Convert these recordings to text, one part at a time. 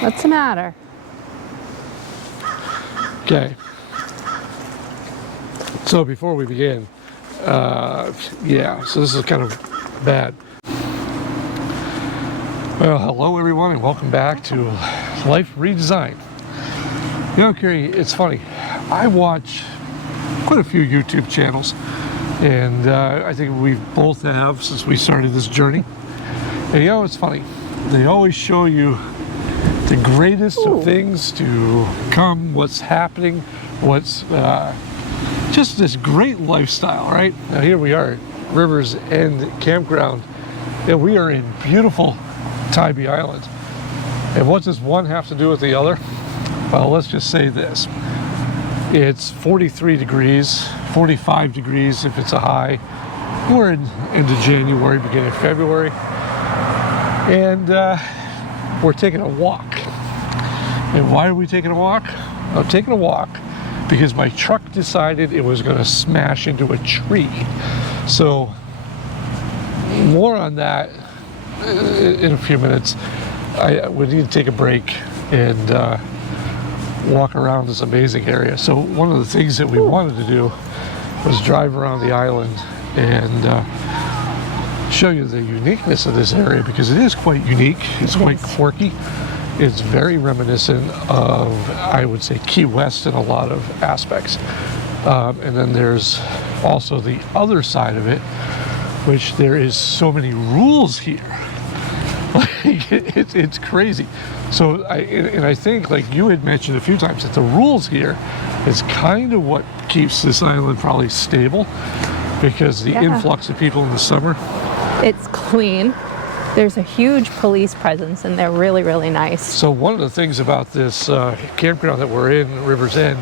What's the matter? Okay. So before we begin, yeah, so this is kind of bad. Well, hello everyone and welcome back to Life Redesigned. You know, Carrie, it's funny. I watch quite a few YouTube channels, and I think we both have since we started this journey. And you know, it's funny. They always show you the greatest of things to come, what's happening, what's just this great lifestyle, right? Now here we are at Rivers End Campground, and we are in beautiful Tybee Island. And what does one have to do with the other? Well, let's just say this. It's 43 degrees, 45 degrees if it's a high. We're into January, beginning of February. And we're taking a walk. And why are we taking a walk? I'm taking a walk because my truck decided it was going to smash into a tree. So more on that in a few minutes. We need to take a break and walk around this amazing area. So one of the things that we wanted to do was drive around the island and show you the uniqueness of this area, because it is quite unique. It's quite quirky. It's very reminiscent of, I would say, Key West in a lot of aspects. And then there's also the other side of it, which there is so many rules here. Like, it's crazy. So I think, like you had mentioned a few times, that the rules here is kind of what keeps this island probably stable, because the influx of people in the summer. It's clean. There's a huge police presence, and they're really, really nice. So one of the things about this campground that we're in, Rivers End,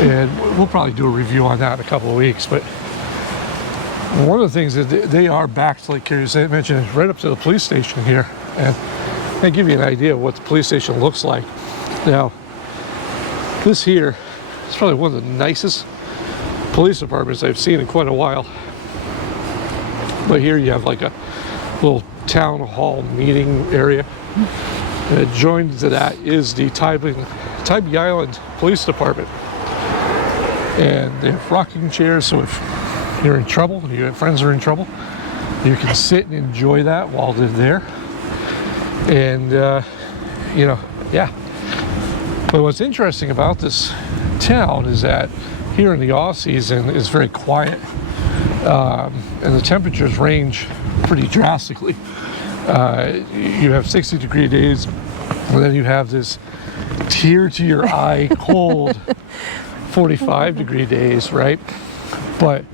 and we'll probably do a review on that in a couple of weeks, but one of the things that they are backed, like Carrie mentioned, right up to the police station here. And I give you an idea of what the police station looks like. Now, this here is probably one of the nicest police departments I've seen in quite a while. But here you have like a little town hall meeting area. And adjoined to that is the Tybee Island Police Department. And they have rocking chairs, so if you're in trouble, your friends are in trouble, you can sit and enjoy that while they're there. And, you know, yeah. But what's interesting about this town is that here in the off season it's very quiet. And the temperatures range pretty drastically. You have 60-degree days, and then you have this tear to your eye cold 45-degree days, right? But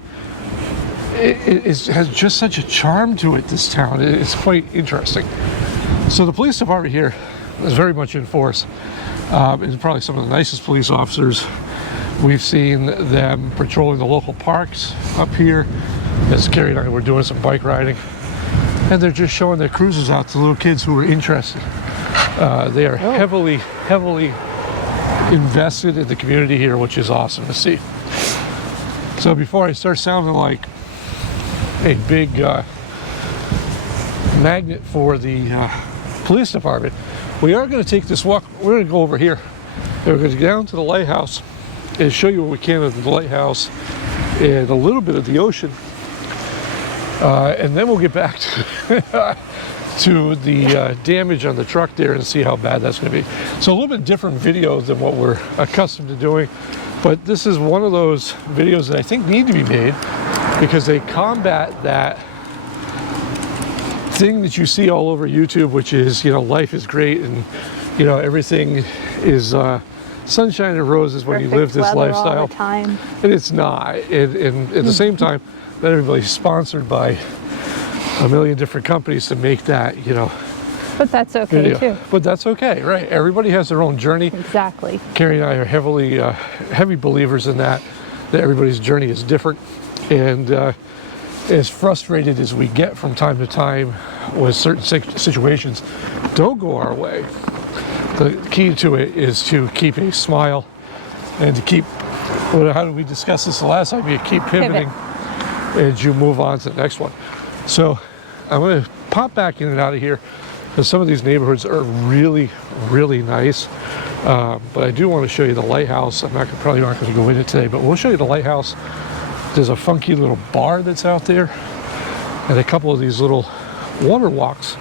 it has just such a charm to it, this town. It's quite interesting. So the police department here is very much in force. It's probably some of the nicest police officers. We've seen them patrolling the local parks up here. As Carrie and I were doing some bike riding, and they're just showing their cruises out to little kids who are interested. They are heavily invested in the community here, which is awesome to see. So before I start sounding like a big magnet for the police department, we are going to take this walk. We're going to go over here. We're going to go down to the lighthouse and show you what we can of the lighthouse and a little bit of the ocean. And then we'll get back to the damage on the truck there and see how bad that's going to be. So a little bit different video than what we're accustomed to doing, but this is one of those videos that I think need to be made, because they combat that thing that you see all over YouTube, which is, you know, life is great and, you know, everything is sunshine and roses when you live this lifestyle. All the time. And it's not. And at the same time, not everybody's sponsored by a million different companies to make that, you know. But that's okay video. too. But that's okay, right? Everybody has their own journey. Exactly. Carrie and I are heavy believers in that everybody's journey is different. And as frustrated as we get from time to time with certain situations don't go our way, the key to it is to keep a smile and to keep, how did we discuss this the last time? You keep pivoting as you move on to the next one. So I'm going to pop back in and out of here because some of these neighborhoods are really, really nice. But I do want to show you the lighthouse. Probably not going to go in it today, but we'll show you the lighthouse. There's a funky little bar that's out there, and a couple of these little water walks.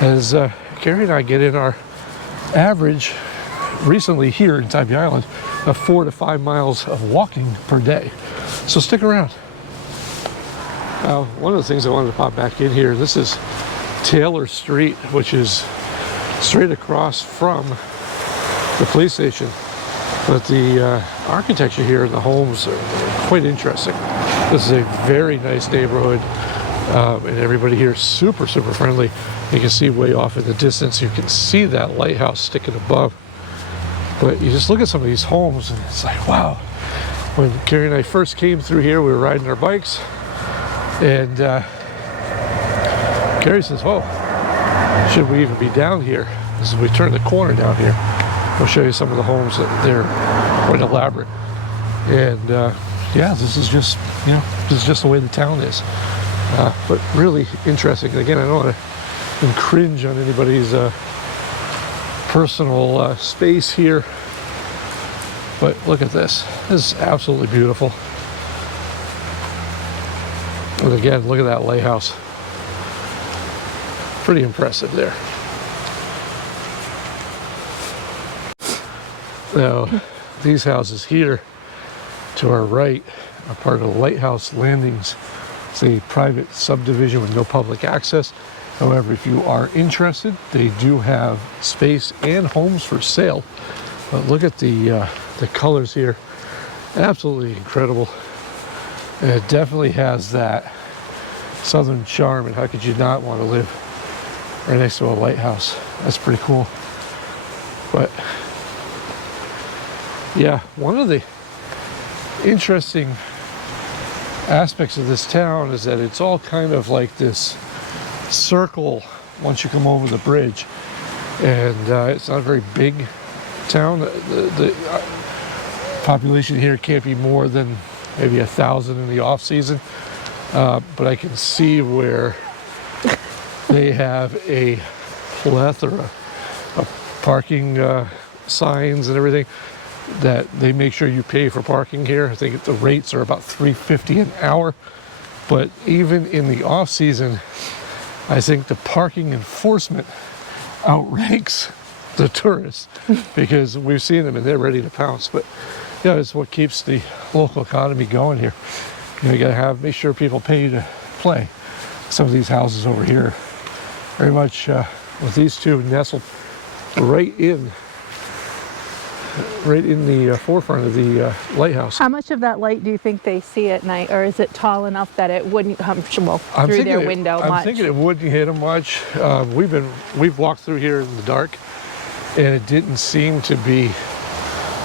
As Carrie and I get in our average recently here in Tybee Island of 4 to 5 miles of walking per day. So stick around. One of the things I wanted to pop back in here, this is Taylor Street, which is straight across from the police station. But the architecture here and the homes are quite interesting. This is a very nice neighborhood, and everybody here is super, super friendly. You can see way off in the distance, you can see that lighthouse sticking above. But you just look at some of these homes and it's like, wow. When Carrie and I first came through here, we were riding our bikes, and Carrie says, "Whoa, should we even be down here?" As we turn the corner down here, we'll show you some of the homes that they're quite elaborate. And yeah, this is just, you know, this is just the way the town is. But really interesting. And again, I don't want to cringe on anybody's personal space here, but look at this. This is absolutely beautiful. And again, look at that lighthouse. Pretty impressive there. Now, these houses here to our right are part of the Lighthouse Landings. It's a private subdivision with no public access. However, if you are interested, they do have space and homes for sale. But look at the colors here. Absolutely incredible. And it definitely has that southern charm, and how could you not want to live right next to a lighthouse? That's pretty cool. But yeah, one of the interesting aspects of this town is that it's all kind of like this circle once you come over the bridge, and it's not a very big town. The population here can't be more than maybe 1,000 in the off season, but I can see where they have a plethora of parking signs and everything, that they make sure you pay for parking here. I think the rates are about $3.50 an hour, but even in the off season, I think the parking enforcement outranks the tourists, because we've seen them and they're ready to pounce. But yeah, it's what keeps the local economy going here. You know, you gotta make sure people pay to play. Some of these houses over here, very much with these two nestled right in the forefront of the lighthouse. How much of that light do you think they see at night, or is it tall enough that it wouldn't come through their window much? I'm thinking it wouldn't hit them much. We've walked through here in the dark, and it didn't seem to be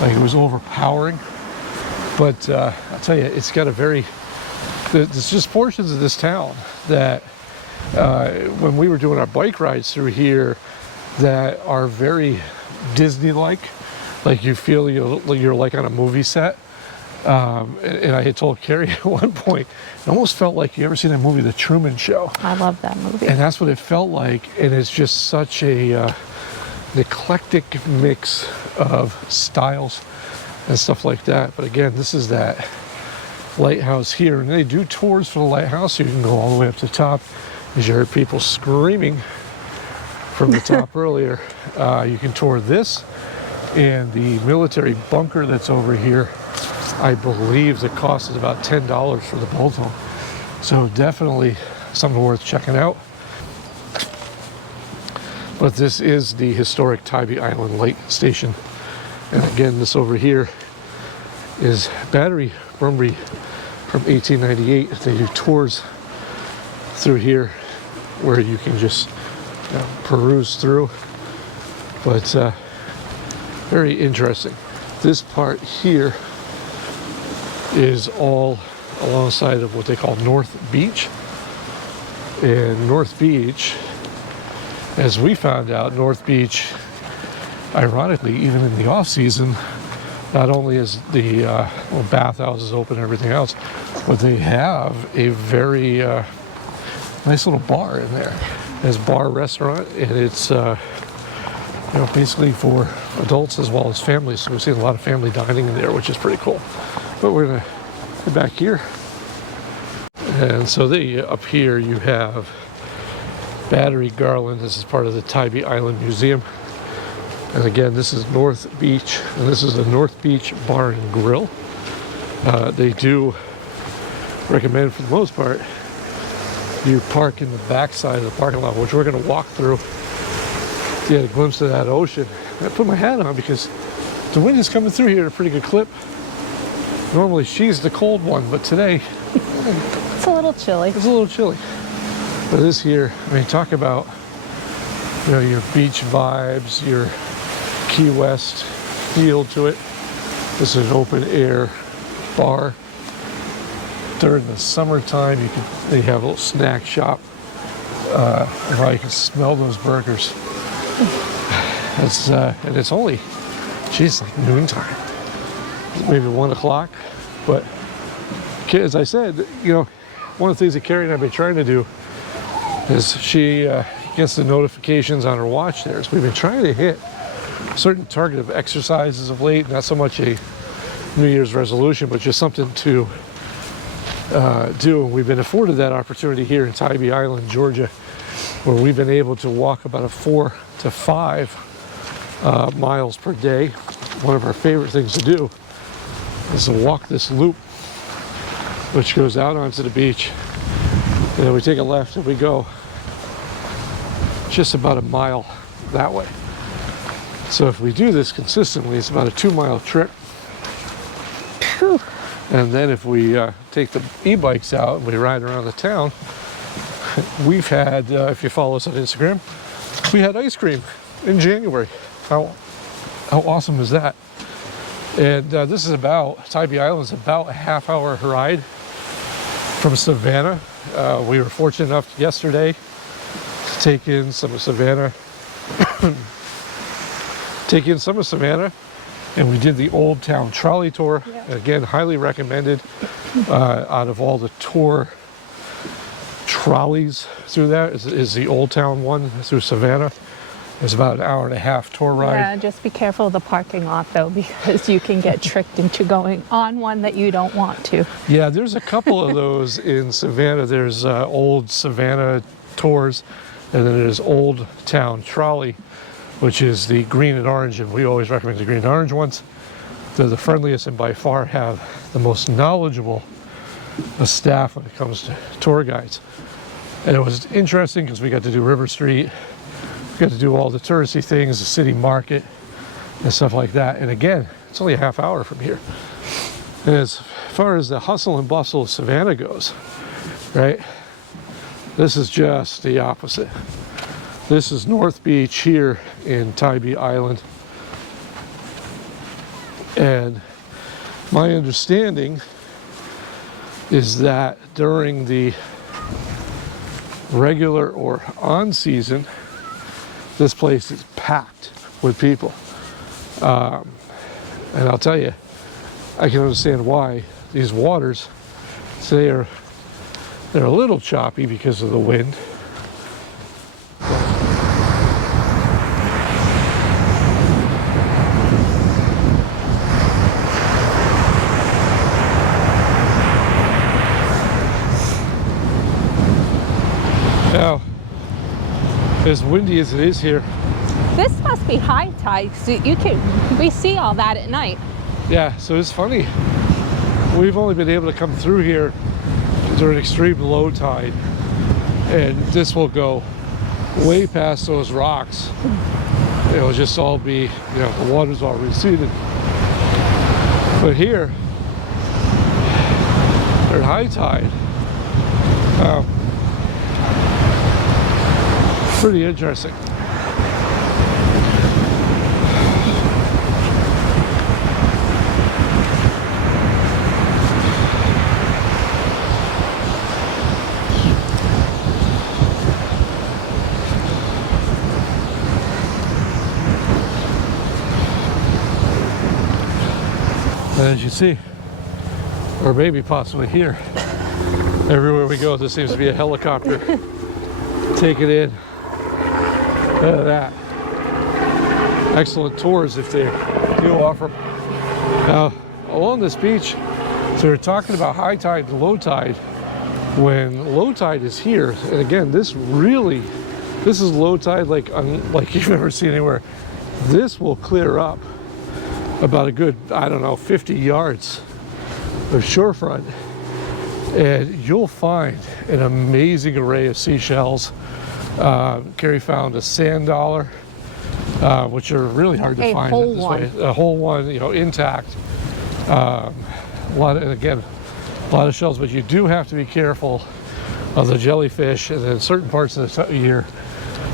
like it was overpowering. But I'll tell you, it's got a there's just portions of this town that when we were doing our bike rides through here that are very Disney-like. Like you feel you're like on a movie set. And I had told Carrie at one point, it almost felt like, you ever seen that movie, The Truman Show? I love that movie. And that's what it felt like. And it's just such an eclectic mix of styles and stuff like that. But again, this is that lighthouse here. And they do tours for the lighthouse, so you can go all the way up to the top. As you heard people screaming from the top earlier, you can tour this. And the military bunker that's over here, I believe the cost is about $10 for the both of them. So definitely something worth checking out. But this is the historic Tybee Island Light Station. And again, this over here is Battery Brumby from 1898. They do tours through here where you can just peruse through. But very interesting. This part here is all alongside of what they call North Beach. And North Beach, as we found out, North Beach, ironically, even in the off season, not only is the bathhouses open and everything else, but they have a very nice little bar in there. as bar restaurant, and it's basically for adults as well as families. So we've seen a lot of family dining in there, which is pretty cool. But we're gonna head back here, and so up here you have Battery Garland. This is part of the Tybee Island Museum, and again, this is North Beach, and this is the North Beach Bar and Grill. They do recommend, for the most part, you park in the back side of the parking lot, which we're going to walk through to get a glimpse of that ocean. I put my hat on because the wind is coming through here at a pretty good clip. Normally she's the cold one, but today It's a little chilly. it's a little chilly. But this here, I mean, talk about your beach vibes, your Key West feel to it. This is an open air bar. During the summertime, they have a little snack shop. Where you can smell those burgers. And it's only, like noontime, maybe 1 o'clock. But as I said, one of the things that Carrie and I have been trying to do is she gets the notifications on her watch there. So we've been trying to hit a certain target of exercises of late, not so much a New Year's resolution, but just something to do. We've been afforded that opportunity here in Tybee Island, Georgia, where we've been able to walk about 4 to 5 miles per day. One of our favorite things to do is to walk this loop, which goes out onto the beach, and then we take a left and we go just about a mile that way. So if we do this consistently, it's about a 2-mile trip. Whew. And then if we take the e-bikes out and we ride around the town, we've had, if you follow us on Instagram, we had ice cream in January. How awesome is that? And this is Tybee Island is about a half-hour ride from Savannah. We were fortunate enough yesterday to take in some of Savannah. And we did the Old Town Trolley Tour. Yep. Again, highly recommended. Out of all the tour trolleys through that is the Old Town one through Savannah. It's about an 1.5-hour tour ride. Yeah, just be careful of the parking lot though, because you can get tricked into going on one that you don't want to. Yeah, there's a couple of those in Savannah. There's Old Savannah tours, and then there's Old Town Trolley, which is the green and orange, and we always recommend the green and orange ones. They're the friendliest and by far have the most knowledgeable staff when it comes to tour guides. And it was interesting because we got to do River Street, we got to do all the touristy things, the city market and stuff like that. And again, it's only a half hour from here. And as far as the hustle and bustle of Savannah goes, right, this is just the opposite. This is North Beach here in Tybee Island. And my understanding is that during the regular or on season, this place is packed with people. And I'll tell you, I can understand why. These waters, they're a little choppy because of the wind. Now, as windy as it is here, This must be high tide, so we see all that at night. yeah, so it's funny. We've only been able to come through here during extreme low tide, and this will go way past those rocks. It'll just all be, the water's all receded. But here, at high tide, pretty interesting. And as you see, or maybe possibly here, everywhere we go, there seems to be a helicopter taking in Look at that. Excellent tours if they do offer. Now, along this beach, so we're talking about high tide and low tide. When low tide is here, and again, this is low tide like you've never seen anywhere. This will clear up about a good, I don't know, 50 yards of shorefront, and you'll find an amazing array of seashells. Carrie found a sand dollar, which are really hard to find whole this one. way. A whole one, you know, intact. A lot of shells, but you do have to be careful of the jellyfish, and then certain parts of the year,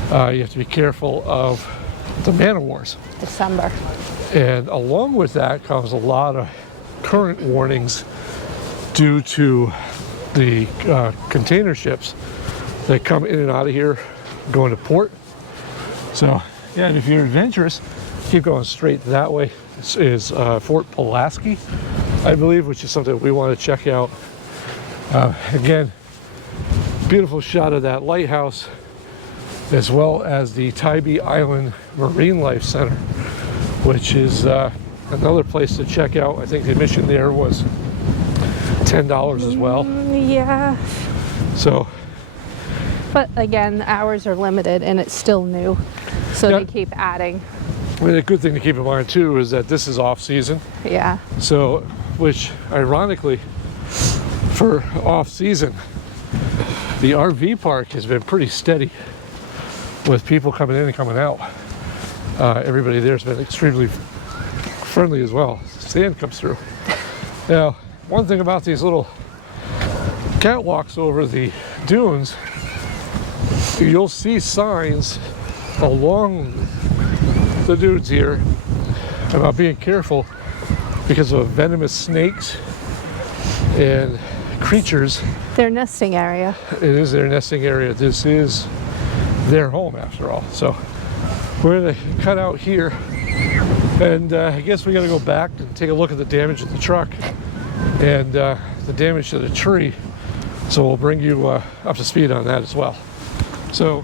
you have to be careful of the man-o'-wars. December. And along with that comes a lot of current warnings due to the container ships that come in and out of here going to port. So yeah, and if you're adventurous, keep going straight that way. This is Fort Pulaski, I believe, which is something we want to check out. Again, beautiful shot of that lighthouse, as well as the Tybee Island Marine Life Center, which is another place to check out. I think the admission there was $10 as well. Yeah. So, but again, the hours are limited and it's still new, so yeah. they keep adding. I mean, a good thing to keep in mind too is that this is off season. Yeah. So, which ironically, for off season, the RV park has been pretty steady with people coming in and coming out. Everybody there's been extremely friendly as well. Sand comes through. Now, one thing about these little catwalks over the dunes, you'll see signs along the dunes here about being careful because of venomous snakes and creatures. Their nesting area. It is their nesting area. This is their home after all. So we're gonna cut out here, and I guess we gotta go back and take a look at the damage of the truck and the damage to the tree. So we'll bring you up to speed on that as well. So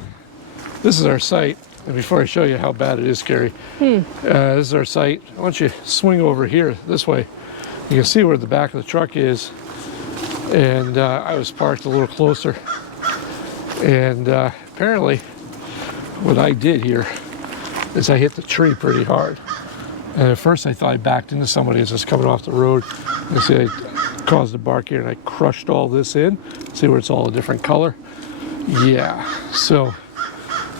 this is our site. And before I show you how bad it is, Carrie, this is our site. Why don't you swing over here this way? You can see where the back of the truck is. And I was parked a little closer. And apparently what I did here is I hit the tree pretty hard. And at first I thought I backed into somebody as I was coming off the road. You see, I caused a bark here and I crushed all this in. See where it's all a different color? Yeah, so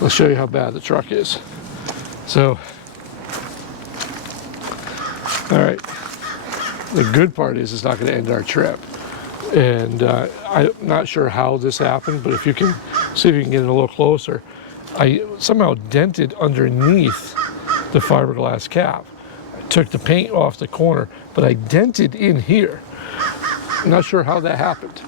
I'll show you how bad the truck is. So, all right, the good part is it's not going to end our trip. And I'm not sure how this happened, but if you can see if you can get it a little closer, I somehow dented underneath the fiberglass cap. I took the paint off the corner, but I dented in here. I'm not sure how that happened.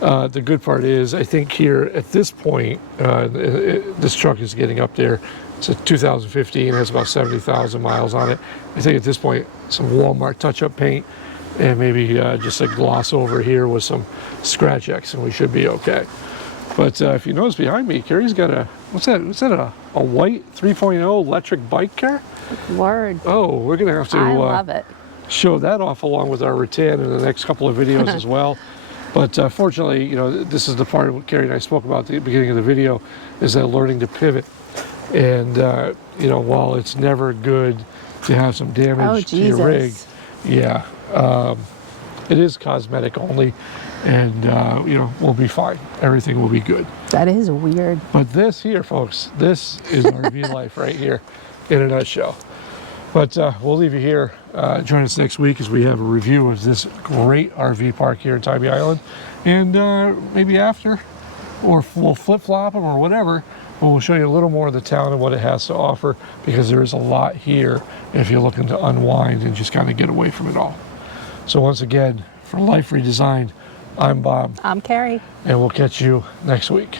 The good part is, I think here at this point, this truck is getting up there. It's a 2015, has about 70,000 miles on it. I think at this point, some Walmart touch-up paint and maybe just a gloss over here with some scratch X, and we should be okay. But if you notice behind me, Carrie's got a, what's that, a white 3.0 electric bike car? Word. Oh, we're gonna have to I love it. show that off along with our rattan in the next couple of videos as well. But fortunately, you know, this is the part of what Carrie and I spoke about at the beginning of the video, is that learning to pivot. And, you know, while it's never good to have some damage to your rig, yeah, it is cosmetic only, and, you know, we'll be fine. Everything will be good. That is weird. But this here, folks, this is RV life right here in a nutshell. But we'll leave you here. Join us next week as we have a review of this great RV park here in Tybee Island. And maybe after, or we'll flip-flop them or whatever, but we'll show you a little more of the town and what it has to offer, because there is a lot here if you're looking to unwind and just kind of get away from it all. So once again, for Life Redesigned, I'm Bob. I'm Carrie. And we'll catch you next week.